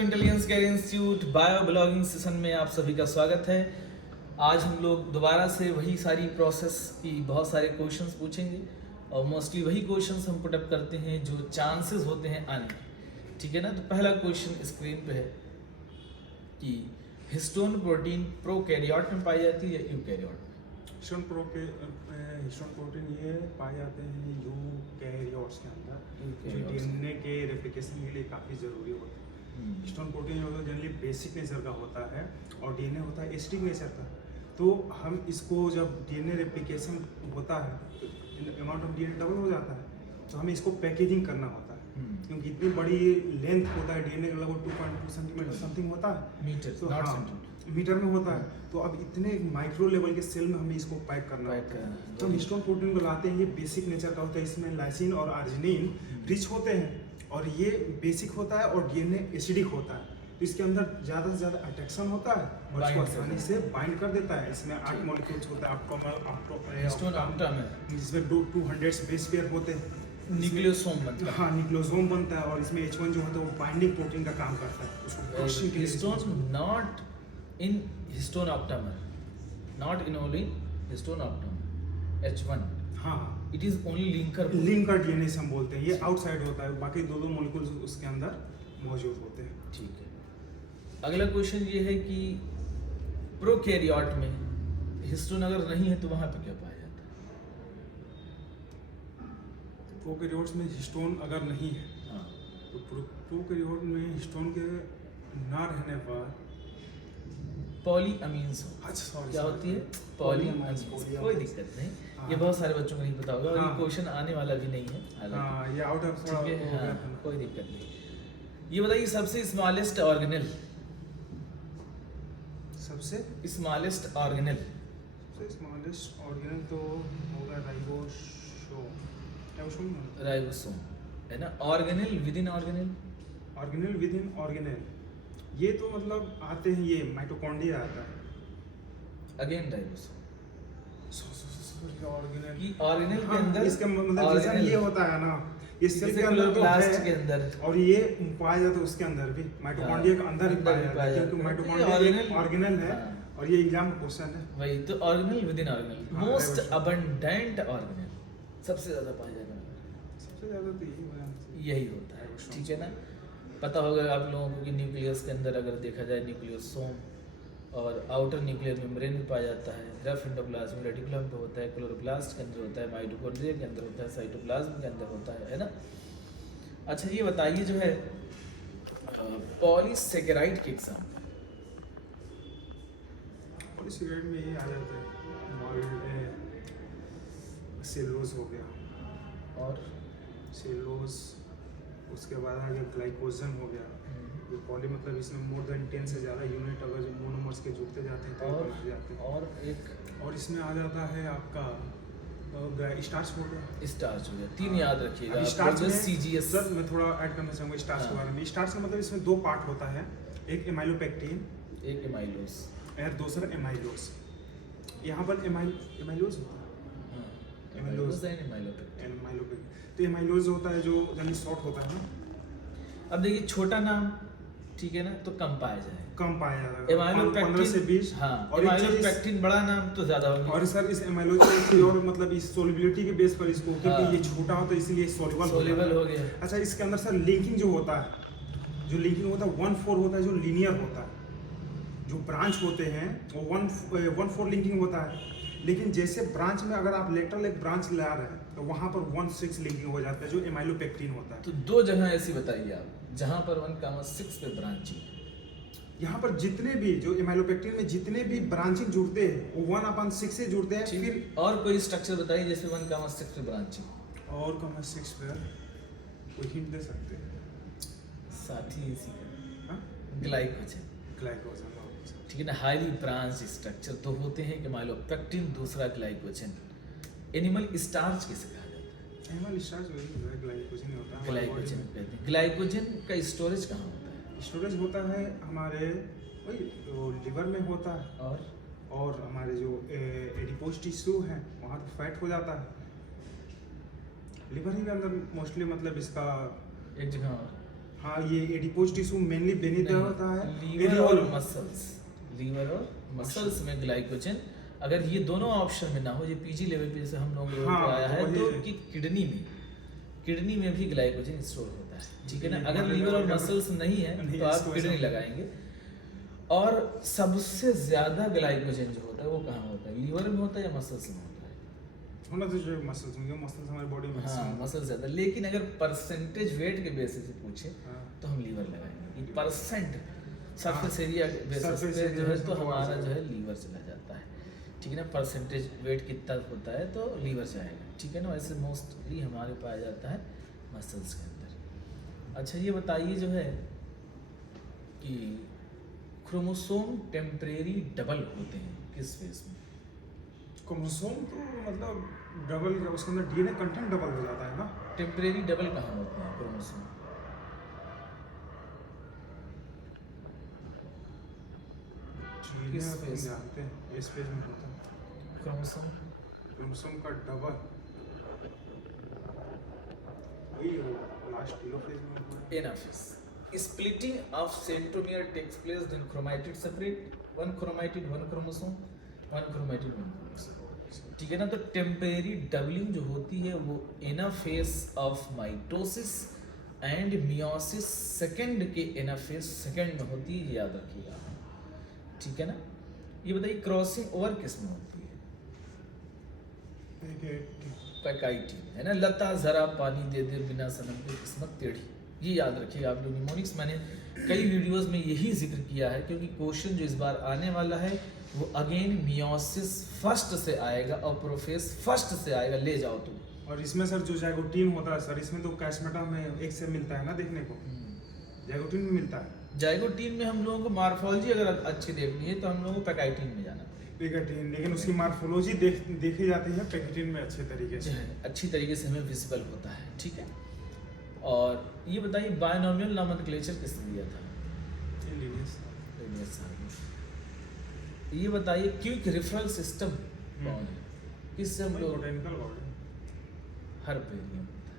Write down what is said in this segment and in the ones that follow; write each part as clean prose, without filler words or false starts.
Intelligence care institute bio blogging session में आप सभी का स्वागत है। आज हम लोग दोबारा से वही सारी प्रोसेस की बहुत सारे क्वेश्चंस पूछेंगे और मोस्टली वही क्वेश्चंस हम पुटअप करते हैं जो चांसेस होते हैं आने के। ठीक है ना। तो पहला क्वेश्चन स्क्रीन पे है कि हिस्टोन प्रोटीन प्रोकैरियोट में पाई जाती है या यूकैरियोट में? हिस्टोन प्रोटीन ये पाए जाते हैं यूकैरियोट्स के अंदर, जो डीएनए के रेप्लिकेशन के लिए काफ़ी ज़रूरी होते हैं। हिस्टोन प्रोटीन जो जनरली बेसिक नेचर का होता है और डीएनए होता है एसिडिक नेचर का। तो हम इसको जब डीएनए रेप्लिकेशन होता है, अमाउंट ऑफ डीएनए डबल हो जाता है, तो हमें इसको पैकेजिंग करना होता है, क्योंकि इतनी बड़ी लेंथ होता है डीएनए का, लगभग 2.2 सेंटीमीटर समथिंग होता है, मीटर तो नॉट हाँ, सेंटीमीटर मीटर में होता है। तो अब इतने माइक्रो लेवल के सेल में हमें इसको पैक करना होता है। तो हम हिस्टोन प्रोटीन को लाते हैं, ये बेसिक नेचर का होता है, इसमें लाइसिन और आर्जिनिन रिच होते हैं और ये बेसिक होता है और डीएनए एसिडिक होता है। तो इसके अंदर ज़्यादा से ज़्यादा अट्रैक्शन होता है और इसको आसानी से बाइंड कर देता है। इसमें 8 मॉलिक्यूल्स होता है हिस्टोन ऑप्टा में, जिसमें 200 बेस पेयर होते हैं, न्यूक्लियोसोम बनता है। हाँ, न्यूक्लियोसोम बनता है और इसमें H1 जो होता है वो बाइंडिंग प्रोटीन का काम करता है, उसको क्रशिंग के लिए। Histone not in histone octamer, not in only histone octamer H1, हाँ, it is only linker DNA से हम बोलते हैं। ये आउटसाइड होता है, बाकी दो मॉलिक्यूल्स उसके अंदर मौजूद होते हैं। ठीक है। अगला क्वेश्चन ये है कि प्रोकैरियोट में हिस्टोन अगर नहीं है तो वहां पे क्या पाया जाता है? प्रोकैरियोट्स में हिस्टोन अगर नहीं है, हाँ। तो प्रोकैरियोट में हिस्टोन के ना रहने पर पॉलीअमीन्स अच्छा, सॉरी, क्या होती है? पॉलीअमीन्स। कोई दिक्कत नहीं, हाँ। ये बहुत सारे बच्चों को नहीं पता होगा और हाँ। ये क्वेश्चन आने वाला भी नहीं है हालांकि। हाँ, ये आउट ऑफ ठीक है, हाँ, कोई दिक्कत नहीं। ये बताइए सबसे स्मॉलेस्ट ऑर्गेनल, सबसे स्मॉलेस्ट ऑर्गेनल स्मॉलेस्ट ऑर्गेनल तो होगा राइबोसोम है ना। Organelle with in organelle, organelle with in organelle, ये तो मतलब आते हैं, ये माइटोकॉन्ड्रिया आता है। अगेन राइबोसोम ऑर्गेनल की ऑर्गेनल के अंदर, इसका मतलब रीजन ये होता है ना, इस सेल के अंदर तो क्लोरोप्लास्ट है के अंदर, और ये पाया जाता है उसके अंदर भी, माइटोकॉन्ड्रिया के अंदर भी पाया जाता है, क्योंकि माइटोकॉन्ड्रिया ऑर्गेनल है और ये एग्जाम का क्वेश्चन है। वही तो, organelle with in organelle, most abundant organelle, सबसे ज्यादा पाया जाने वाला, सबसे ज्यादा तो यही होता है। ठीक है ना। पता होगा आप लोगों को कि न्यूक्लियस के अंदर अगर देखा जाए न्यूक्लियोसोम और आउटर न्यूक्लियर मेम्ब्रेन में पाया जाता है, रफ एंडोप्लाज्मिक रेटिकुलम पे होता है, क्लोरोप्लास्ट के अंदर होता है, माइटोकॉन्ड्रिया के अंदर होता है, साइटोप्लाज्म के अंदर होता है ना। अच्छा ये बताइए जो है पॉलीसेकेराइड के एग्जाम्पल। पॉलीसेकेराइड में ये आ जाता है, सेलुलोज हो गया और सेलुलोज, उसके बाद आगे ग्लाइकोजन हो गया। ये पॉली मतलब इसमें मोर देन 10 से ज़्यादा यूनिट अगर जो मोनोमर्स के जुड़ते जाते हैं तो और बन जाते हैं। और इसमें आ जाता है आपका स्टार्च हो गया, स्टार्च हो गया। तीन याद रखिएगा। स्टार्च में CGS। सर मैं थोड़ा ऐड करना चाहूँगा स्टार्च के बारे में। स्टार्च का मतलब इसमें 2 पार्ट होता है, एक एमाइलोपेक्टिन, एक एमाइलोज और दूसरा एमाइलोज। यहाँ पर एमाइलोज होता है, एमाइलोज एंड एमाइलोपेक्टिन। एमाइलोपेक्टिन। तो एमाइलोज होता है जो यानी शॉर्ट होता है ना। अब देखिए छोटा नाम, ठीक है ना, तो कम पाया जाएगा, कम पाया जाएगा, 15 से 20। हाँ, और एमाइलोपेक्टिन बड़ा नाम तो ज्यादा होगा। और सर इस एमाइलोज की और मतलब इस सोलिबिलिटी के बेस पर इसको, क्योंकि हाँ। ये छोटा होता है इसलिए सोल्यूबल हो गया। अच्छा, इसके अंदर सर लिंकिंग जो होता है, जो लिंकिंग होता है 1-4 होता है, जो लीनियर होता है। जो ब्रांच होते हैं वो 1-4 लिंकिंग होता है, लेकिन जैसे ब्रांच में अगर आप लेटरल एक ब्रांच ला रहे हैं तो वहाँ पर 1-6 लिंकिंग हो जाता है, जो एमाइलोपेक्टिन होता है। तो 2 जगह ऐसी बताइए आप जहाँ पर 1,6 पे ब्रांचिंग है। यहाँ पर जितने भी जो एमाइलोपेक्टिन में जितने भी ब्रांचिंग जुड़ते हैं वो 1/6 से जुड़ते हैं। फिर और कोई स्ट्रक्चर बताइए जैसे 1,6 पे ब्रांचिंग और 6 पर कोई हिंट दे सकते हैं? साथी इसी हाँ? ग्लाइकोजन, ठीक है ना। हाईली ब्रांच स्ट्रक्चर तो होते हैं एमाइलोपेक्टिन, दूसरा ग्लाइकोजन। एनिमल स्टार्च किसे कहा जाता है? एनिमल स्टार्च वही ग्लाइकोजन होता है। ग्लाइकोजन कहते हैं। ग्लाइकोजन का स्टोरेज कहाँ होता है? स्टोरेज होता है हमारे वही लिवर में होता है, और हमारे जो एडिपोज टिश्यू है वहाँ तो फैट हो जाता है। लिवर ही के अंदर मोस्टली मतलब इसका एक जगह और हाँ, ये एडिपोज टिश्यू मेनली बेनीथ होता है। लीवर और मसल्स, लीवर और मसल्स में ग्लाइकोजन, अगर ये दोनों ऑप्शन में ना हो, ये पीजी लेवल पे जैसे हम लोगों को हाँ, आया है, तो तो कि किडनी में भी ग्लाइकोजन स्टोर होता है, ठीक है ना। अगर लीवर लीवर और में मसल्स नहीं है नहीं, तो आप इसको किडनी ऐसा- लगाएंगे। और सबसे ज्यादा ग्लाइकोजन जो होता है वो कहाँ होता है, लीवर में होता है या मसल्स में होता है? होना तो जो मसल्स में, मसल्स हमारी बॉडी में हाँ, मसल ज्यादा, लेकिन अगर परसेंटेज वेट के बेसिस पे पूछे हाँ। तो हम लीवर लगाएंगे। ये percent surface area basis surface पे जो area है से तो तो हमारा ज़्यादा। जो है लीवर चला जाता है, ठीक है ना। परसेंटेज वेट कितना होता है तो लीवर जाएगा, ठीक है ना। वैसे मोस्टली हमारे पाया जाता है मसल्स के अंदर। अच्छा ये बताइए जो है कि क्रोमोसोम टेम्परेरी डबल होते हैं किस फेज में? क्रोमोसोम तो मतलब डबल, उसके अंदर डीएनए कंटेंट डबल हो जाता है ना। टेम्परेरी डबल कहाँ होते हैं क्रोमोसोम? डीएनए किस हम phase? जानते हैं इस फेज में होता है। क्रोमोसोम क्रोमोसोम का डबल वही लास्ट टेलोफेज में होता है। Anaphase. Splitting of centromere takes place when chromatid separate, one chromatid one chromosome, one chromatid one chromosome, ठीक है ना। तो टेम्परेरी डबलिंग जो होती है वो anaphase of mitosis and meiosis second के एनाफेज सेकंड में होती है, याद रखिएगा, ठीक है ना। ये बताइए क्रॉसिंग ओवर किस में होती है? पैकाइटिन, है ना। लता जरा पानी दे दे बिना सनम की किस्मत टेढ़ी, ये याद रखिएगा आप लोग। निमोनिक्स मैंने कई वीडियोस में यही जिक्र किया है, क्योंकि क्वेश्चन जो इस बार आने वाला है वो अगेन मियोसिस फर्स्ट से आएगा और प्रोफेस फर्स्ट से आएगा, ले जाओ तुम। और इसमें सर जो जाइगोटीन होता है सर, इसमें तो कैस्मेटा में एक से मिलता है ना देखने को, जाइगोटीन में मिलता है। जाइगोटीन में हम लोगों को मार्फोलॉजी अगर अच्छी देखनी है तो हम लोगों को पैकाइटिन में जाना पड़ेगा। पैकेटिन, लेकिन उसकी मार्फोलॉजी देखे जाती है पैकेटिन में अच्छे तरीके से, अच्छी तरीके से हमें विजिबल होता है, ठीक है। और ये बताइए बायनोमियल नोमेनक्लेचर किसने दिया था? लिनियस साहब ने। ये बताइए क्विक रेफरल सिस्टम कौन है, किससे हम लोग? Botanical garden. हर्बेरियम होता है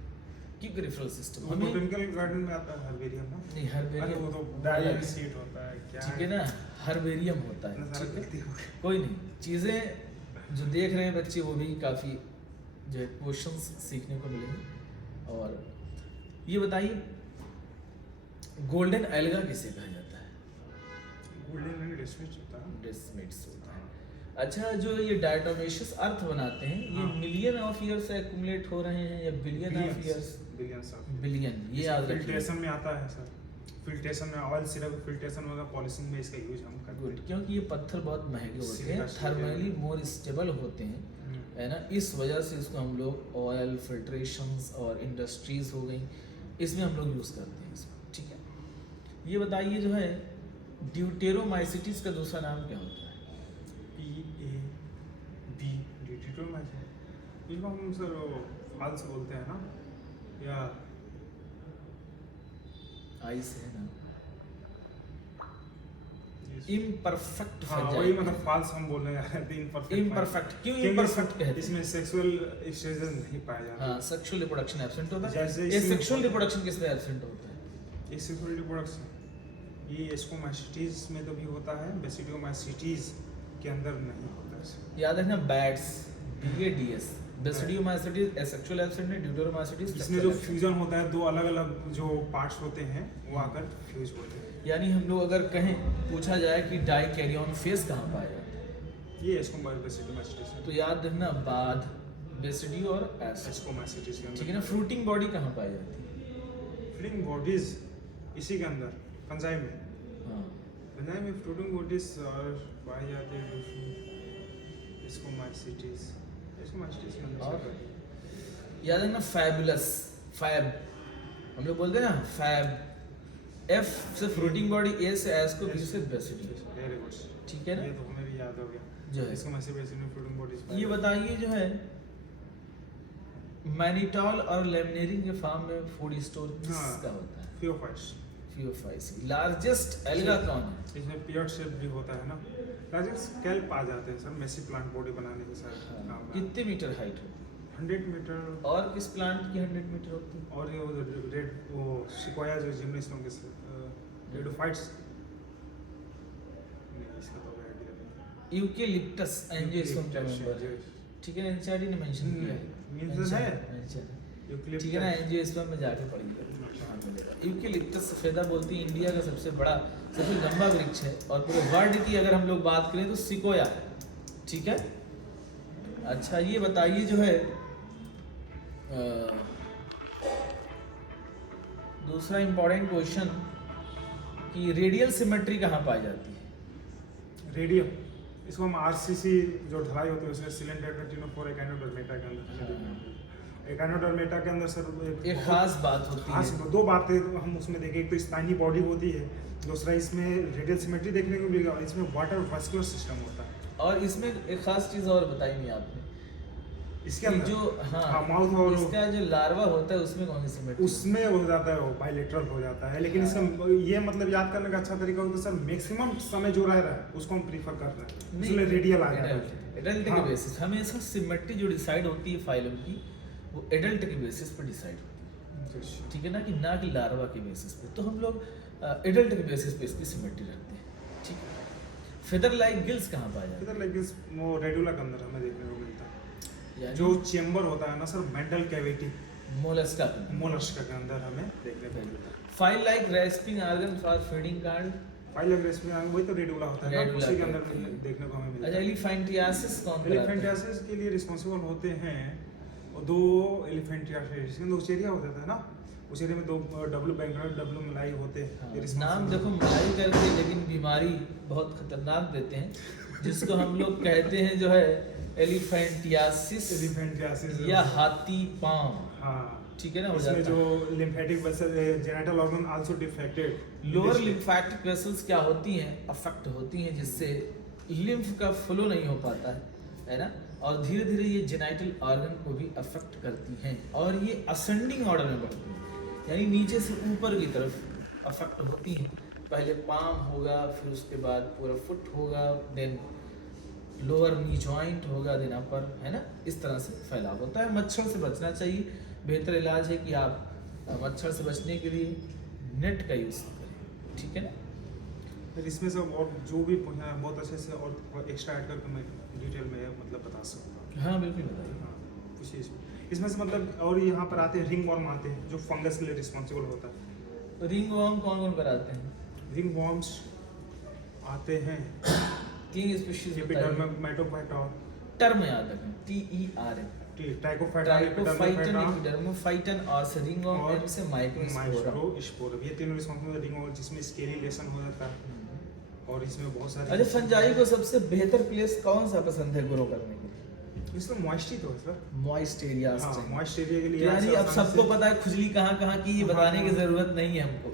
क्विक रेफरल सिस्टम। वो बोटेनिकल गार्डन में आता है हर्बेरियम ना? नहीं, हर्बेरियम वो तो डायरी सीट होता है क्या, ठीक है ना, हर्बेरियम होता है, सारा ठीक है। गलती हो गई। कोई नहीं, चीज़ें जो देख रहे हैं बच्चे वो भी काफ़ी जो है क्वेश्चंस सीखने को मिलेंगे। और ये बताइए गोल्डन एल्गा किसे कहा जाता है? गोल्डन एंड डेस्मिच होता है। डेस्मिट्स होता है। अच्छा जो ये डायटोमेशियस अर्थ बनाते हैं, ये हाँ। मिलियन ऑफ ईयर से एक्यूमुलेट हो रहे हैं या billion of years? Billions of billion, ये याद रखिए। फिल्ट्रेशन में आता है सर, फिल्ट्रेशन में ऑयल सिरप फिल्ट्रेशन वगैरह पॉलिशिंग में इसका यूज हम करते गुड, हैं। क्योंकि ये पत्थर बहुत महंगे होते हैं, Seriously, थर्मली मोर स्टेबल होते हैं, है ना। इस वजह से इसको हम लोग ऑयल फिल्ट्रेशंस और इंडस्ट्रीज हो गई, इसमें हम लोग यूज़ करते हैं इसको, ठीक है। ये बताइए जो है ड्यूटेरोमाइसिटिस का दूसरा नाम क्या होता है? PAB डिट्रोमाइसिन, इसको हम सर फाल्स बोलते हैं ना, या आई से है ना, इम्परफेक्ट। हाँ वही, मतलब फाल्स हम बोल रहे हैं, इम्परफेक्ट। इम्परफेक्ट क्यों इम्परफेक्ट कहते हैं? इसमें सेक्सुअल एक्सचेंजेस नहीं पाए जाते। हाँ, सेक्सुअल रिप्रोडक्शन एब्सेंट होता है। जैसे ये इसमें- सेक्सुअल रिप्रोडक्शन किस में एब्सेंट होता है? ये सेक्सुअल रिप्रोडक्शन ये एस्कोमाइसिटीज में तो भी होता है, बेसिडियोमाइसिटीज के अंदर नहीं होता है। याद रखना, bats BADS, basidiomycetes asexual absent है, ड्यूटेरोमाइसिटिस इसमें जो फ्यूजन होता है, दो अलग अलग जो पार्ट्स होते हैं वो आकर फ्यूज होते हैं। यानी हम लोग अगर कहें, पूछा जाए कि डाइकैरियन फेस कहाँ पाया जाता है, ये एस्कोमाइसिटीज तो याद रखना बाध, बेसिडियो और एस, एस्कोमाइसिटीज के अंदर। ठीक है ना। फ्रूटिंग बॉडी कहाँ पाई जाती है? फ्रूटिंग बॉडीज इसी के अंदर, फंजाई में। हाँ, फंजाई में फ्रूटिंग बॉडीज पाई जाती है। एस्कोमाइसिटीज के अंदर और? सब रहती है। याद रखना फैबुलस, फैब हम लोग बोलते हैं ना, फैब, F से फ्रूटिंग बॉडी, A से एस को, B से बेसिडियो, वेरी गुड, ठीक है ना। ये तो हमें भी याद हो गया। जो है एस्कोमाइसिटीज में फ्रूटिंग बॉडीज। ये बताइए जो है मैनिटॉल और लेमनेरिन के फार्म में फूड स्टोर किसका होता है? फियोफाइट्स। फियोफाइसी। लार्जेस्ट एल्गा कौन है? इसमें पियर्ड शेप भी होता है ना। लार्जेस्ट स्केल्प आ जाते हैं सर, मेसी प्लांट बॉडी बनाने के साथ काम में। कितने मीटर हाइट होती है? 100 मीटर। और किस प्लांट की 100 मीटर होती है? और ये रेड वो सिक्वाया जो जिम्नोस्पर्म के रेडोफाइट्स, नहीं इसका तो आइडिया नहीं। यूकेलिप्टस एंजियोस्पर्म का मेंबर है, ठीक है, एनसीईआरटी ने मेंशन किया है, मेंशन है मेंशन है, यूकेलिप्टस, ठीक है ना, एंजियोस्पर्म में जाके पढ़िएगा वहाँ मिलेगा। यूकेलिप्टस सफेदा बोलती है इंडिया का सबसे बड़ा सबसे लंबा वृक्ष है, और पूरे वर्ल्ड की अगर हम लोग बात करें तो सिकोया है, ठीक है। अच्छा ये बताइए जो है दूसरा इम्पोर्टेंट क्वेश्चन कि रेडियल सिमेट्री कहाँ पाई जाती है? रेडियम, इसको हम आरसीसी जो ढलाई होती है उसमें सिलेंडर एकाइनोडर्मेटा के अंदर, एकाइनोडर्मेटा के अंदर सर एक खास बात होती खास है। दो बातें हम उसमें देखें, एक तो स्पाइनी बॉडी होती है, दूसरा इसमें रेडियल सिमेट्री देखने को मिलेगा, और इसमें वाटर वास्कुलर सिस्टम होता है। और इसमें एक खास चीज़ और बताई नहीं आपने, इसके कि अंदर जो माउथ और इसका जो लार्वा होता है उसमें कौन सी सिमेट्री? उसमें हो जाता है वो बाइलेटरल हो जाता है, लेकिन इसका ये मतलब याद करने का अच्छा तरीका होता है सर, मैक्सिमम समय जो रह रहा है उसको हम प्रीफर कर रहे हैं, इसलिए रेडियल आ जाता है। एडल्ट के बेसिस हमेशा सिमेट्री जो डिसाइड होती है फाइलम की वो एडल्ट के बेसिस पर डिसाइड होती है, ठीक है ना, कि लार्वा के बेसिस पे। तो हम लोग एडल्ट के बेसिस पे इसकी सिमेट्री रखते हैं, ठीक है। फेदर लाइक गिल्स कहाँ पाया जाता इधर लाइक वो रेडुला के अंदर हमें देखने को मिलता है, है? जो चेंबर होता है ना sir mantle cavity Mollusca Mollusca के अंदर हमें देखने को मिलता है। File like respiring organ for feeding card. File aggress में वही तो रेडुला होता है ना, रेडुला उसी के कहते अंदर हैं। देखने को हमें मिलता अच्छा है। एलिफेंटियासिस कौन कराता है? एलिफेंटियासिस के लिए रिस्पांसिबल होते हैं और दो एलिफेंटियासिस के दो एरिया हो जाता है ना, उस एरिया में दो डब्ल्यू बैंकर डब्ल्यू मलाई होते हैं। हाँ, ये responsible नाम देखो मलाई करके, लेकिन बीमारी बहुत खतरनाक देते हैं, जिसको हम लोग कहते हैं जो है एलिफेंटियासिस एलिफेंटियासिस या हाथी पांव, हाँ, ठीक है ना, हो इसमें जाता जो है। Lymphatic vessel genital organ also defected, lower lymphatic vessels क्या होती हैं, अफेक्ट होती हैं, जिससे लिम्फ का फ्लो नहीं हो पाता है ना, और धीरे धीरे ये जेनाइटल ऑर्गन को भी अफेक्ट करती हैं, और ये असेंडिंग ऑर्डर में बढ़ती हैं, यानी नीचे से ऊपर की तरफ अफेक्ट होती हैं। पहले पाम होगा, फिर उसके बाद पूरा फुट होगा, देन लोअर नी जॉइंट होगा, देन अपर, है ना, इस तरह से फैलाव होता है। मच्छर से बचना चाहिए, बेहतर इलाज है कि आप मच्छर से बचने के लिए नेट का यूज़ करें, ठीक है ना। फिर इसमें सब और जो भी पूछना है बहुत अच्छे से और एक्स्ट्रा ऐड करके मैं डिटेल में मतलब बता सकता हूँ। हाँ बिल्कुल बताइए। हाँ, कुछ इसमें से मतलब और यहाँ पर आते हैं रिंग वर्म आते हैं जो फंगस के लिए रिस्पॉन्सिबल होता है। रिंग वर्म कौन कौन कराते हैं? रिंग वर्म्स आते हैं तीन स्पीशीज एपिडर्मेटोफाइटा, टर्म याद रखें, TERM, ट्राइकोफाइटन, एपिडर्मोफाइटन और रिंग वर्म, एम से माइक्रोस्पोरा। माइक्रोस्पोरा, ये तीनों रिस्पॉन्सिबल रिंग वर्म जिसमें स्केली लेसन हो जाता है, और इसमें बहुत सारे। अच्छा फंजाई को सबसे बेहतर प्लेस कौन सा पसंद है ग्रो करने के लिए? इसमें मॉइस्टी तो है सर, मॉइस्ट एरियाज हाँ, चाहिए। मॉइस्ट एरिया के लिए यानी अब सबको पता है खुजली कहाँ कहाँ की, ये बताने की जरूरत नहीं है हमको,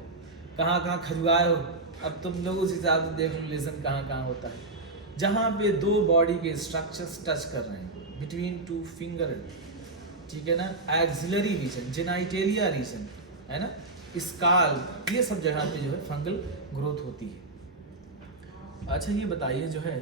कहाँ कहाँ खजुआए हो, अब तुम लोग उस हिसाब से देख लो लेसन कहाँ कहाँ होता है। जहाँ पे दो बॉडी के स्ट्रक्चर्स टच कर रहे हैं, बिटवीन टू फिंगर, ठीक है ना, एक्सिलरी रीजन, जेनाइटेलिया रीजन, है ना, स्काल, ये सब जगह पे जो है फंगल ग्रोथ होती है। अच्छा ये बताइए जो है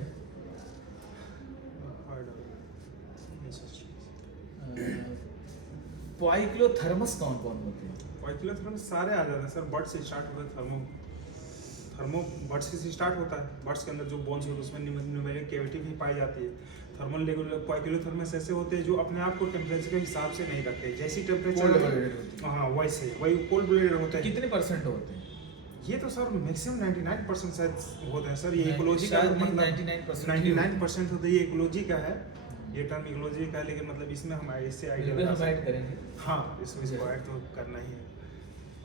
पॉइक्लोथर्मस कौन कौन होते हैं? पॉइक्लोथर्म सारे आ जाते हैं सर, बर्ड से स्टार्ट होता है, थर्मो बर्ड्स से स्टार्ट होता है, बर्ड्स के अंदर जो बोन्स होते हैं उसमें न्यूमेरिक कैविटी भी पाई जाती है। थर्मल पॉइक्लोथर्मस ऐसे होते हैं जो अपने आप को टेम्परेचर के हिसाब से नहीं रखते, जैसी टेम्परेचर हाँ वैसे वही कोल्ड ब्लडेड होते हैं। कितने परसेंट होते हैं? ये तो सर मैक्सिमम 99% शायद होते हैं सर, ये इकोलॉजी का शायद मतलब 99% होता है, ये इकोलॉजी का है, ये टर्म इकोलॉजी का है, लेकिन मतलब इसमें हम इससे आइडिया हम ऐड करेंगे। हाँ इसमें इसको ऐड तो करना ही है।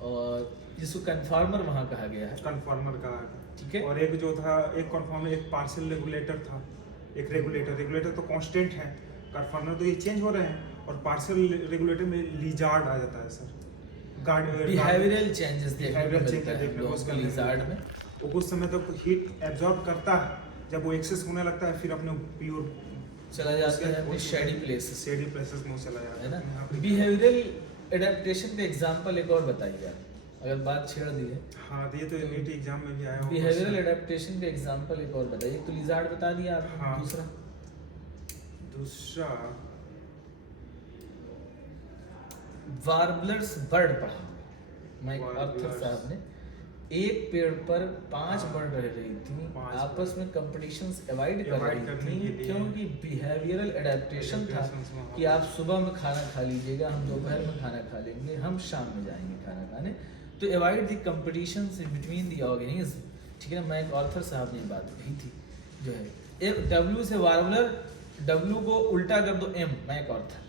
और जिसको कन्फार्मर वहाँ कहा गया है, कन्फार्मर का, ठीक है। और एक जो था एक कन्फार्मर, एक पार्सल रेगुलेटर था, एक रेगुलेटर तो कांस्टेंट है, कन्फार्मर तो ये चेंज हो रहे हैं, और पार्सल रेगुलेटर में लिजार्ड आ जाता है सर, बिहेवियरल चेंजेस देखने को मिलता है देखने को उसका लिजार्ड में। वो कुछ समय तक हीट एब्जॉर्ब करता है, जब वो एक्सेस होने लगता है फिर अपने प्योर चला जाता है अपने शेडी प्लेसेस में चला जाता है ना। बिहेवियरल एडेप्टेशन के एग्जांपल एक और बताइए आप, अगर बात छेड़ दी है। हाँ तो ये तो नीट एग्जाम में भी आया होगा। बिहेवियरल एडेप्टेशन के एग्जांपल एक और बताइए। तो लिजार्ड बता दिया आपने, हाँ। दूसरा वार्बलर्स बर्ड पढ़ा, मैं ऑर्थर Warblers। साहब ने। एक पेड़ पर 5 हाँ, बर्ड रह रही थी, 5 आपस में कंपटीशंस अवॉइड कर Avoid रही करने थी के लिए। क्योंकि बिहेवियरल एडेप्टेशन था Adaptations में, हाँ। कि आप सुबह में खाना खा लीजिएगा, हम दोपहर में खाना खा लेंगे, हम शाम में जाएंगे खाना खाने, तो avoid the competitions between the organism. ठीक है ना, मैं ऑर्थर साहब ने बात कही थी जो है। एक डब्ल्यू से वार्बलर, डब्ल्यू को उल्टा कर दो एम, मैं एक ऑर्थर।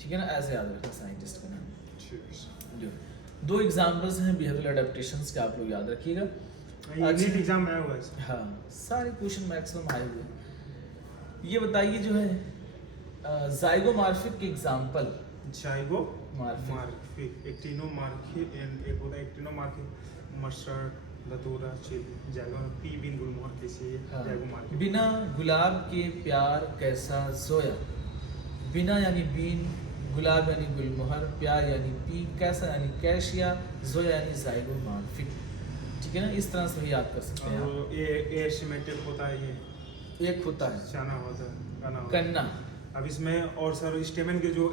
ठीक है ना, ऐसे याद रखना साइंटिस्ट का नाम। जो 2 एग्जांपल्स हैं बिहेवियरल एडेप्टेशंस के, आप लोग याद रखिएगा। नीट एग्जाम आया हुआ है। हाँ, सारे क्वेश्चन मैक्सिमम आए हुए हैं। ये बताइए जो है जाइगोमॉर्फिक के एग्जांपल। जाइगोमॉर्फिक, एक्टिनोमॉर्फिक एंड एक होता है एक्टिनोमॉर्फिक, मस्टर्ड, धतूरा, चिली, जाइगो, पी बिन गुलमोहर कैसी है हाँ, जाइगोमॉर्फिक। बिना गुलाब के प्यार कैसा जोया। बिना यानी बीन, गुलाब यानी गुलमोहर, प्यार यानी पी, कैसा यानी कैशिया, जोया यानी जाइगोमॉर्फिक। ठीक है ना, इस तरह से भी याद कर सकते हैं आप। और ये एयर सिमेट्रिक होता है, ये एक होता है चाना होता है, काना होता है। कन्ना। अब इसमें और सर स्टेमन के जो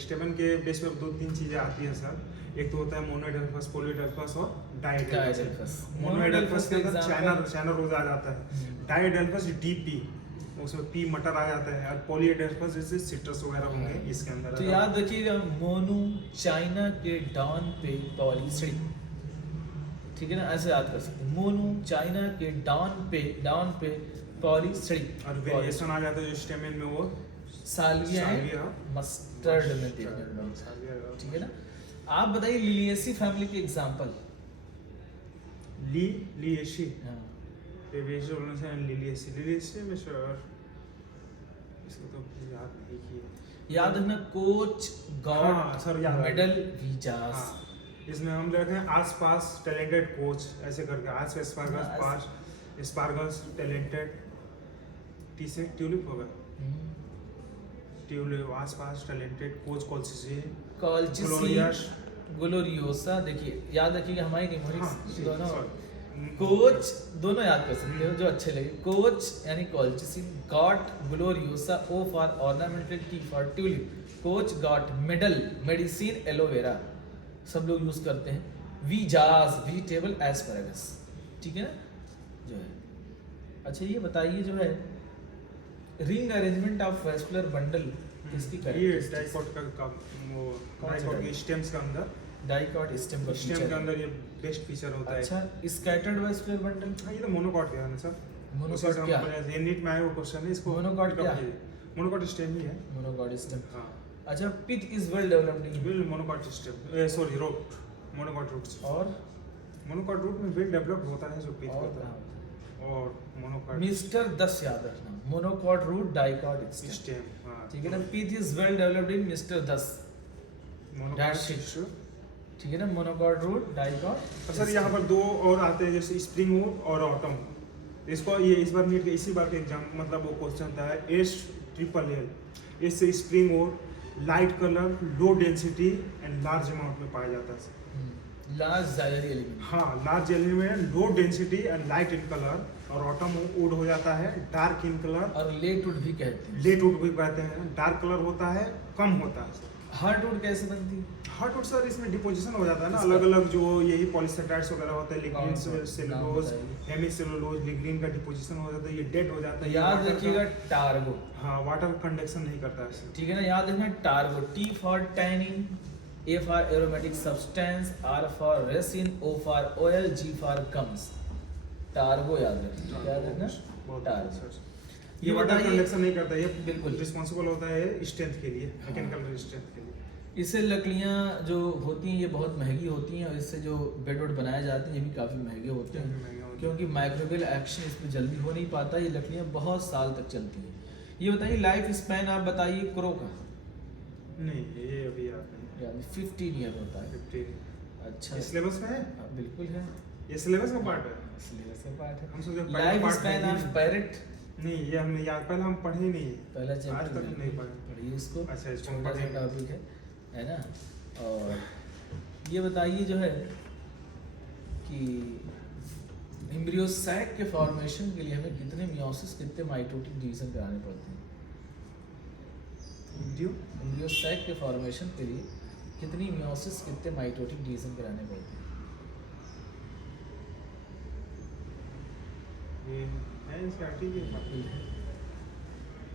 स्टेमन के बेस पर 2-3 चीजें आती हैं सर। एक तो होता है मोनोएडेल्फस, पॉलीएडेल्फस और डायडेल्फस। डायडेल्फस। मोनोएडेल्फस के अंदर चाइना रोज आ जाता है। डायडेल्फस डीपी, उसमें पी मटर आ जाता है। और पॉलीएडेल्फस जैसे सिट्रस वगैरह होंगे इसके अंदर। तो याद रखिएगा, मोनू चाइना के डॉन पे पॉलीस्री। ठीक है ना, ऐसे याद कर सकते हैं, मोनू चाइना के डॉन पे पॉलीस्री। और वेरिएशन आ जाता है जो स्टेमन में, वो साल्विया साल्विया, मस्टर्ड में देखने को मिलता है। साल्विया। ठीक है ना, आप बताइए लिलिएसी फैमिली के एग्जांपल। लिलिएसी, हाँ, लिलिएसी में सर इसको तो याद नहीं किया। याद रखना, कोच हाँ, सर, गॉड याद आ गया। Medal visas. हाँ, इसमें हम लेते हैं आसपास टैलेंटेड कोच, ऐसे करके आस स्पार्गस हाँ, पास स्पार्गस टैलेंटेड, टी से ट्यूलिप होगा, ट्यूलिप आसपास टैलेंटेड कोच कॉल्सिसी, कॉल्चिसी, ग्लोरियोसा। देखिए याद रखिएगा, हमारी न्यूमेरिक्स दोनों सॉरी, कोच दोनों याद कर सकते हो जो अच्छे लगे। कोच यानी colchicine, got gloriosa, O for ornamental, T for tulip, coach got medal, medicine aloe vera, सब लोग यूज करते हैं। वीजास, वेजिटेबल एस्पैरागस। ठीक है ना जो है। अच्छा ये बताइए जो है, ring arrangement of vascular bundle किसकी ये कैरेक्टरिस्टिक्स? डाइकॉट का वो कौन सा डाइकॉट के डाइकॉट? स्टेम्स के अंदर, डाइकॉट स्टेम का स्टेम के अंदर ये बेस्ट फीचर होता है। अच्छा, स्कैटर्ड वेस्कुलर बंडल। हाँ, ये तो मोनोकॉट गया ना सर। मोनोकॉट क्या? ये नीट में आया वो क्वेश्चन है, इसको मोनोकॉट क्या? मोनोकॉट स्टेम ही है। Monocot stem. हाँ, अच्छा, pith is well developed in will monocot stem, sorry root, monocot roots. और मोनोकॉट रूट में वेल डेवलप्ड होता है जो पिथ और होता है। और मोनोकॉट मिस्टर 10 याद रखना, monocot root dicot stem. Stem, हाँ, ठीक है ना, pith is well developed in mister 10। Monocot That's it. Tissue. ठीक है ना, मोनोकॉट रूट डाइकॉट। और सर यहाँ पर 2 और आते हैं, जैसे स्प्रिंग वुड और ऑटम। इसको ये इस बार नीट के इसी बार के एग्जाम मतलब वो क्वेश्चन था, SLL, इससे spring wood light colour, low density and large amount में पाया जाता है। Large xylary element. हाँ, large element, low density and light in colour. और ऑटम वुड हो जाता है डार्क इन कलर, और लेट वुड भी कहते हैं। लेट वुड भी कहते हैं। डार्क कलर होता है, कम होता है। हार्ड वुड कैसे बनती है? हार्डवुड सर इसमें डिपोजिशन हो जाता है ना, इसका- अलग अलग जो यही पॉलीसेकेराइड्स वगैरह होता है, कौन सा? लिग्निन, नाम सेलुलोज, बताइए। हेमिसेलुलोज, लिग्निन का डिपोजिशन हो जाता है, ये डेड हो जाता है। ये याद water का- रखिएगा, टार्गो। हाँ, वाटर कंडक्शन नहीं करता है। ठीक है ना, याद रखना, TARGO. T for tannin, A for aromatic substance, R for resin, O for oil, G for gums. TARGO याद रखना, याद रखना, टार्गो। ये वाटर बताइए- कंडक्शन नहीं करता, ये बिल्कुल। रिस्पॉन्सिबल होता है स्ट्रेंथ के लिए, मैकेनिकल स्ट्रेंथ के लिए। इससे लकड़ियाँ जो होती हैं ये बहुत महंगी होती हैं, और इससे जो बेड वेड बनाए जाते हैं ये भी काफ़ी महंगे होते हैं, क्योंकि माइक्रोवेल एक्शन इसमें जल्दी हो नहीं पाता। ये लकड़ियाँ बहुत साल तक चलती हैं। ये बताइए लाइफ स्पैन आप बताइए क्रो का। नहीं, ये अभी याद नहीं। यानी 15 ईयर होता है। 15 अच्छा, इस सिलेबस में है, हाँ, बिल्कुल है, ये सिलेबस का पार्ट है। सिलेबस का पार्ट हम है। सोचे लाइफ part स्पैन है ऑफ ही पैरेट, नहीं, ये हमने याद, पहले हम पढ़े ही नहीं। पहला आज चैप्टर तक नहीं पढ़े। पढ़िए इसको। अच्छा, इसको छोटा सा पढ़ेंगे। टॉपिक है ना। और ये बताइए जो है कि एम्ब्रियोसैक के फॉर्मेशन के लिए हमें कितने मियोसिस, कितने माइटोटिक डिवीजन कराने पड़ते हैं? एम्ब्रियो एम्ब्रियोसाइट के फॉर्मेशन के लिए कितनी मियोसिस कितने माइटोटिक डिवीजन कराने पड़ते हैं? ये है एनसीईआरटी के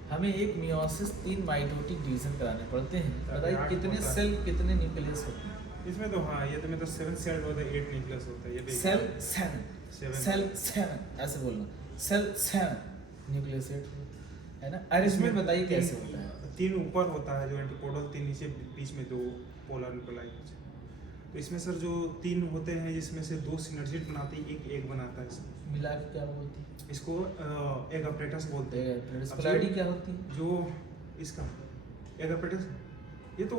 हमें एक मियोसिस 3 माइटोटिक डिवीजन कराने पड़ते हैं। बताइए आठ कितने होता है। सेल कितने न्यूक्लियस होते हैं? इसमें तो हाँ ये तो में तो 7 सेल होता है 8 न्यूक्लियस होता है ये भी सेल 7 Seven. सेल 7 ऐसे बोलना, सेल 7 न्यूक्लियस है ना। अरेंजमेंट बताइए कैसे होता है? 3 ऊपर होता है जो एंटीपोडल, 3 नीचे, बीच में 2 पोलर न्यूक्लियाई। तो इसमें सर जो 3 होते हैं जिसमें से 2 सिनर्जिट बनाती है, एक बनाता है सर। मिला के क्या बोलती है? इसको एग अपरेटस बोलते हैं। स्पोलैरिटी क्या होती है? जो इसका एग अपरेटस ये तो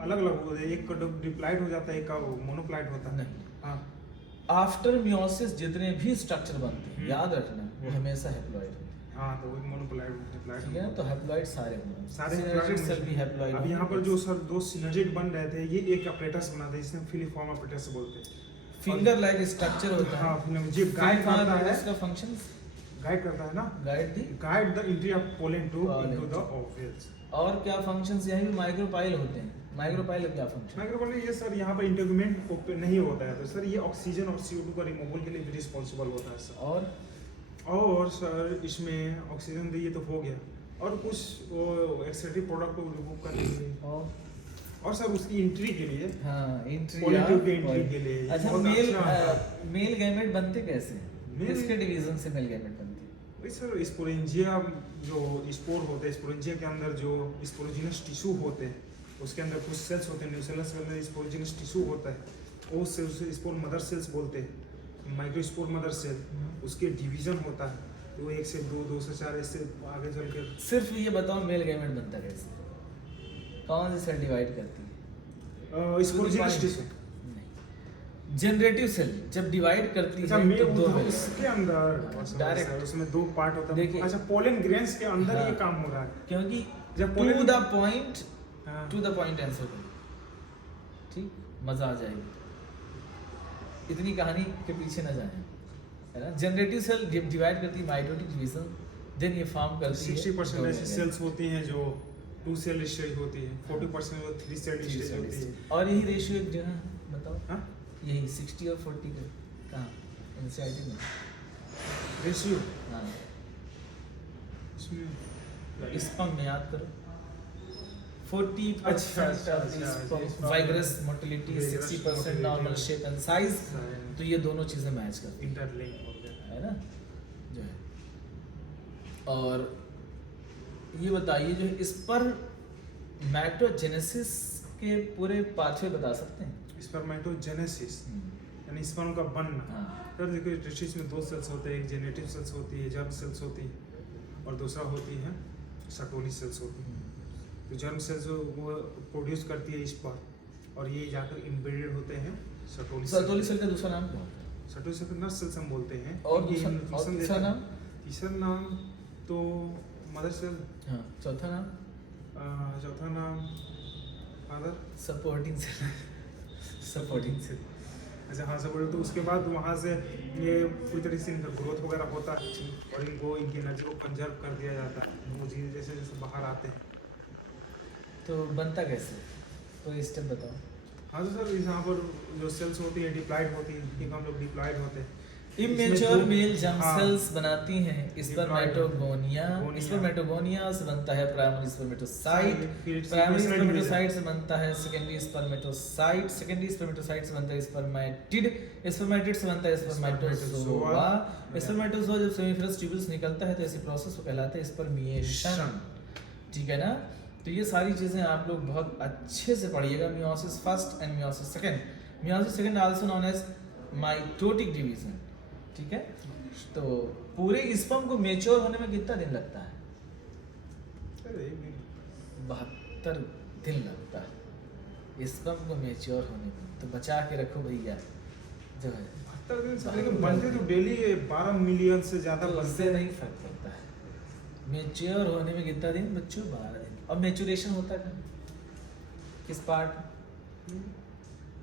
अलग अलग होता है, एक का डिप्लाइड हो जाता है, एक का मोनोप्लाइड होता है। नहीं। हाँ आफ्टर मियोसिस जितने भी स्ट्रक्चर बनते हैं याद रखना वो हम्म। हमेशा हैप्लॉइड होते हैं। हाँ तो वो मोनोप्लाइड ठीक है, तो हैप्लॉइड सारे होंगे, सारे सिनर्जिट सेल भी हैप्लॉइड। अब यहाँ पर जो सर 2 सिनर्जिट बन रहे थे ये एक अपरेटस बनाते हैं, जिसमें फिलिफॉर्म अपरेटस बोलते हैं। फिंगर लाइक स्ट्रक्चर होता है। हाँ जो गाइड करता है, इसका फंक्शंस गाइड करता है ना, guide the entry of pollen tube Pollen into the tube. Vowels. और क्या फंक्शंस यही भी माइक्रोपाइल होते हैं। माइक्रोपाइल का क्या फंक्शन? माइक्रोपोलन ये सर यहाँ पर इंटेगुमेंट नहीं होता है, तो सर ये ऑक्सीजन और CO2 का रिमूवल के लिए भी रिस्पॉन्सिबल होता है सर। और सर इसमें ऑक्सीजन दिए तो हो गया, और कुछ वो एक्सट्रेटिव प्रोडक्ट को रिमूव करने के लिए, और सर उसकी एंट्री के लिए, हाँ एंट्री पोलन ट्यूब की एंट्री के लिए। अच्छा बहुत मेल गैमेट बनते कैसे हैं? Male- किसके डिवीजन से मेल गैमेट बनते हैं? वही सर स्पोरेंजिया जो स्पोर होते हैं, स्पोरेंजिया के अंदर जो स्पोरोजिनस टिश्यू होते हैं उसके अंदर कुछ सेल्स होते हैं, न्यूसेलस के अंदर स्पोरोजिनस टिश्यू होता है, वो सेल्स स्पोर मदर सेल्स बोलते हैं, माइक्रोस्पोर मदर सेल, उसके डिवीजन होता है, तो वो 1 से 2, 2 से 4 ऐसे आगे चल कर। सिर्फ ये बताओ मेल गैमेट बनता कैसे? कौन सी सेल डिवाइड करती है? Sporogenous tissue. जनरेटिव सेल जब डिवाइड करती अच्छा है मैं तो दो है। उसके अंदर Direct. उसमें 2 पार्ट होता है। देखिए। अच्छा पोलन ग्रेन्स के अंदर हाँ। ये काम हो रहा है, क्योंकि जब टू pollen- द पॉइंट हाँ। आंसर करो। ठीक, मजा आ जाएगी। इतनी कहानी के पीछे न जाए, है ना। जनरेटिव सेल डिवाइड करती है माइटोटिक डिवीजन, देन ये फॉर्म करती है 60% ऐसी दो सेल्स होती हैं जो 2 सेल स्टेज होती है, 40% जो 3 सेल स्टेज होती है। और यही रेशियो एक जगह है, बताओ। हाँ यही 60 और 40 का कहाँ? एनसीईआरटी में। रेशियो हाँ, इसमें स्पर्म में याद करो 40% अच्छा, अच्छा, vigorous motility, Vigorous 60% motility normal shape and size. Size. तो ये दोनों चीजें मैच करती हैं, इंटरलिंक हो गया। है ना जो है। और ये बताइए जो इस पर मैक्रोजेनेसिस के पूरे पाथवे बता सकते हैं? स्पर्मेटोजेनेसिस यानी स्पर्म का बनना। हाँ। सर देखिए टेस्टिस में 2 सेल्स होते हैं, एक जेनेटिव सेल्स होती है, जर्म सेल्स होती है, और दूसरा होती है सर्टोली सेल्स होती है। तो जर्म सेल्स वो प्रोड्यूस करती है स्पर्म, और ये जाकर इम्बेडेड होते हैं सर्टोली सेल का दूसरा नाम क्या होता है? सर्टोली सेल नर्व सेल्स हम बोलते हैं। और ये दूसरा- nutrition और देते तीसरा हैं। नाम? तीसरा नाम तो मदर सेल, हाँ, चौथा नाम चौथा नाम father. Supporting cell. Supporting cell. अच्छा हाँ सब बोले, तो उसके बाद वहाँ से ये पूरी तरीके से इनका ग्रोथ वगैरह होता है, और इनको इनकी एनर्जी को कंजर्व कर दिया जाता है, वो धीरे जैसे जैसे बाहर आते हैं। तो बनता कैसे? तो स्टेप बताओ। हाँ तो सर यहाँ पर जो सेल्स होती है डिप्लॉयड होती है, ठीक हम लोग डिप्लॉयड होते हैं। इमेच्योर मेल जर्म हाँ। सेल्स बनाती हैं स्पर्मेटोगोनिया। गोनिया। स्पर्मेटोगोनिया से बनता है प्राइमरी स्पर्मेटोसाइट। फिर प्राइमरी secondary स्पर्मेटोसाइट से बनता है सेकेंडरी स्पर्मेटोसाइट। सेकेंडरी स्पर्मेटोसाइट से बनता है स्पर्मेटिड। स्पर्मेटिड से बनता है स्पर्मेटोजोआ। स्पर्मेटोजोआ जब सेमीफिलस ट्यूब्यूल्स निकलता है तो ऐसी प्रोसेस को कहलाता है स्पर्मिएशन। ठीक है ना। तो ये सारी चीजें आप लोग बहुत अच्छे से पढ़िएगा। Meiosis first and meiosis second. Meiosis second also known as mitotic division. ठीक है। तो पूरे स्पर्म को मैच्योर होने में कितना दिन लगता है? अरे एक दिन 72 दिन लगता है स्पर्म को मैच्योर होने में। तो बचा के रखो भैया जो है। 72 दिन से, लेकिन बनते तो डेली 12 मिलियन से ज्यादा तो बनते उससे नहीं फर्क पड़ता है। मैच्योर होने में कितना दिन बच्चों? 12 दिन। और मैच्योरेशन होता है किस पार्ट?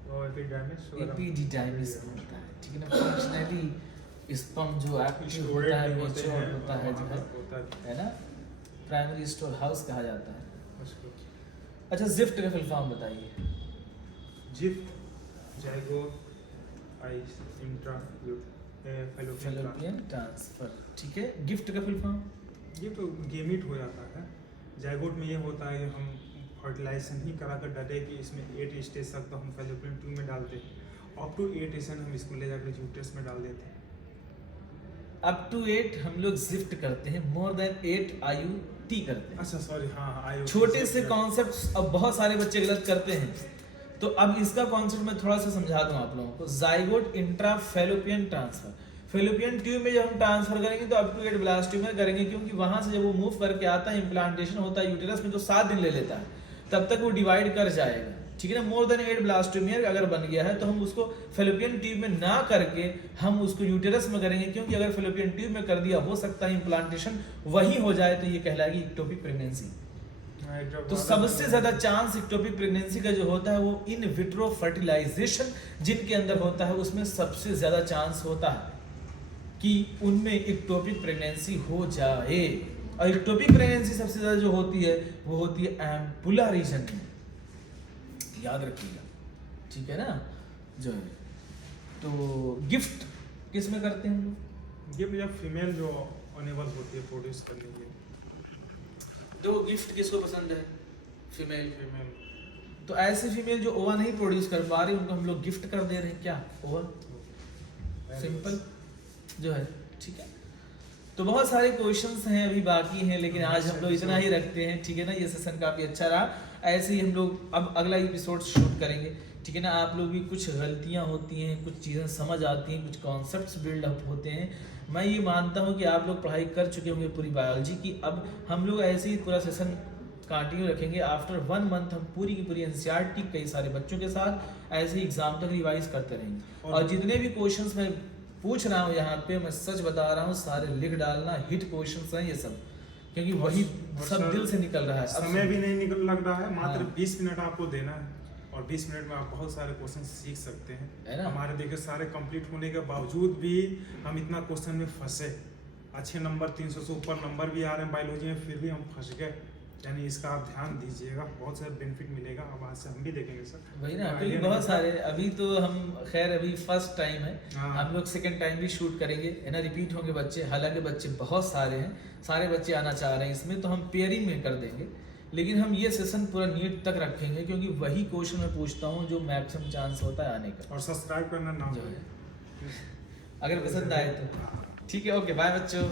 और एपिडर्मिस एपिडिडाइमिस में होता है। ठीक है ना। फंक्शनली स्पर्म जो एक्टिव होता है मैच्योर होता है जो है ना। प्राइमरी स्टोर हाउस कहा जाता है। अच्छा, जिफ्ट का फुल फॉर्म बताइए। Gift zygote ice intra fallopian transfer, ठीक है। गिफ्ट का फुल फॉर्म? ये तो गेमिट हो जाता है। जाइगोट में ये होता है हम फर्टिलाइजेशन ही करा कर डाले कि इसमें 8 स्टेज तक तो हम फैलोपियन ट्यूब में डालते हैं। अप टू 8 स्टेज हम इसको ले जाकर यूट्रस में डाल देते हैं। अप टू 8 हम लोग जिफ्ट करते हैं, मोर देन 8 IUT करते हैं। अच्छा सॉरी, हाँ छोटे से कॉन्सेप्ट अब बहुत सारे बच्चे गलत करते हैं, तो अब इसका कॉन्सेप्ट मैं थोड़ा सा समझा दूं आप लोगों को। Zygote intra fallopian transfer, fallopian tube में जब हम ट्रांसफर करेंगे तो अप टू 8 ब्लास्ट में करेंगे, क्योंकि वहां से जब वो मूव करके आता है, इम्प्लांटेशन होता है यूटेरस में, तो 7 दिन ले लेता है, तब तक वो डिवाइड कर जाएगा, ठीक है ना। मोर देन 8 ब्लास्टोमियर अगर बन गया है तो हम उसको फैलोपियन ट्यूब में ना करके हम उसको यूटेरस में करेंगे, क्योंकि अगर फैलोपियन ट्यूब में कर दिया हो सकता है इम्प्लांटेशन वही हो जाए, तो ये कहलाएगी इक्टोपिक प्रेगनेंसी। तो सबसे ज्यादा चांस इक्टोपिक प्रेगनेंसी का जो होता है वो इन विट्रो फर्टिलाइजेशन जिनके अंदर होता है, उसमें सबसे ज्यादा चांस होता है कि उनमें इक्टोपिक प्रेगनेंसी हो जाए। और इक्टोपिक प्रेगनेंसी सबसे ज्यादा जो होती है वो होती है एम्पुला रीजन में, याद रखिएगा, ठीक है ना जो है। तो गिफ्ट किस में करते हैं हम लोग? ये भैया फीमेल जो अनेबल होती है प्रोड्यूस करने के। तो गिफ्ट किसको पसंद है? फीमेल। फीमेल तो ऐसे फीमेल जो ओवा नहीं प्रोड्यूस कर पा रही उनको हम लोग गिफ्ट कर दे रहे हैं, क्या ओवा, सिंपल जो है, ठीक है। तो बहुत सारे क्वेश्चंस हैं अभी बाकी हैं, लेकिन आज हम लोग इतना ही रखते हैं, ठीक है ना। ये सेशन काफ़ी अच्छा रहा, ऐसे ही हम लोग अब अगला एपिसोड शूट करेंगे, ठीक है ना। आप लोग भी कुछ गलतियां होती हैं, कुछ चीज़ें समझ आती हैं, कुछ कॉन्सेप्ट्स बिल्ड अप होते हैं। मैं ये मानता हूँ कि आप लोग पढ़ाई कर चुके होंगे पूरी बायोलॉजी की, अब हम लोग ऐसे ही पूरा सेशन कंटिन्यू रखेंगे। आफ्टर 1 मंथ हम पूरी की पूरी NCERT कई सारे बच्चों के साथ ऐसे ही एग्जाम तक रिवाइज करते रहेंगे। और जितने भी क्वेश्चंस मैं पूछ रहा हूँ यहाँ पे, मैं सच बता रहा हूँ, सारे लिख डालना, हिट क्वेश्चंस हैं ये सब, क्योंकि वही सब दिल से निकल रहा है। समय भी नहीं निकल लग रहा है, मात्र 20 मिनट आपको देना है और 20 मिनट में आप बहुत सारे क्वेश्चन सीख सकते हैं। हमारे देखिए सारे कंप्लीट होने के बावजूद भी हम इतना क्वेश्चन में फंसे, अच्छे नंबर 300 से ऊपर नंबर भी आ रहे हैं बायोलॉजी में, फिर भी हम फंस गए। यानी इसका आप ध्यान दीजिएगा, बहुत सारे बेनिफिट मिलेगा। अब आज से हम भी देखेंगे सर, वही ना, क्योंकि बहुत सारे अभी तो हम खैर अभी फर्स्ट टाइम है, हम लोग सेकंड टाइम भी शूट करेंगे, है ना। रिपीट होंगे बच्चे, हालांकि बच्चे बहुत सारे हैं, सारे बच्चे आना चाह रहे हैं इसमें, तो हम पेयरिंग में कर देंगे, लेकिन हम ये सेशन पूरा नीट तक रखेंगे, क्योंकि वही क्वेश्चन मैं पूछता हूँ जो मैक्सिमम चांस होता है आने का। और सब्सक्राइब करना ना अगर पसंद आए तो ठीक है। ओके, बाय बच्चों।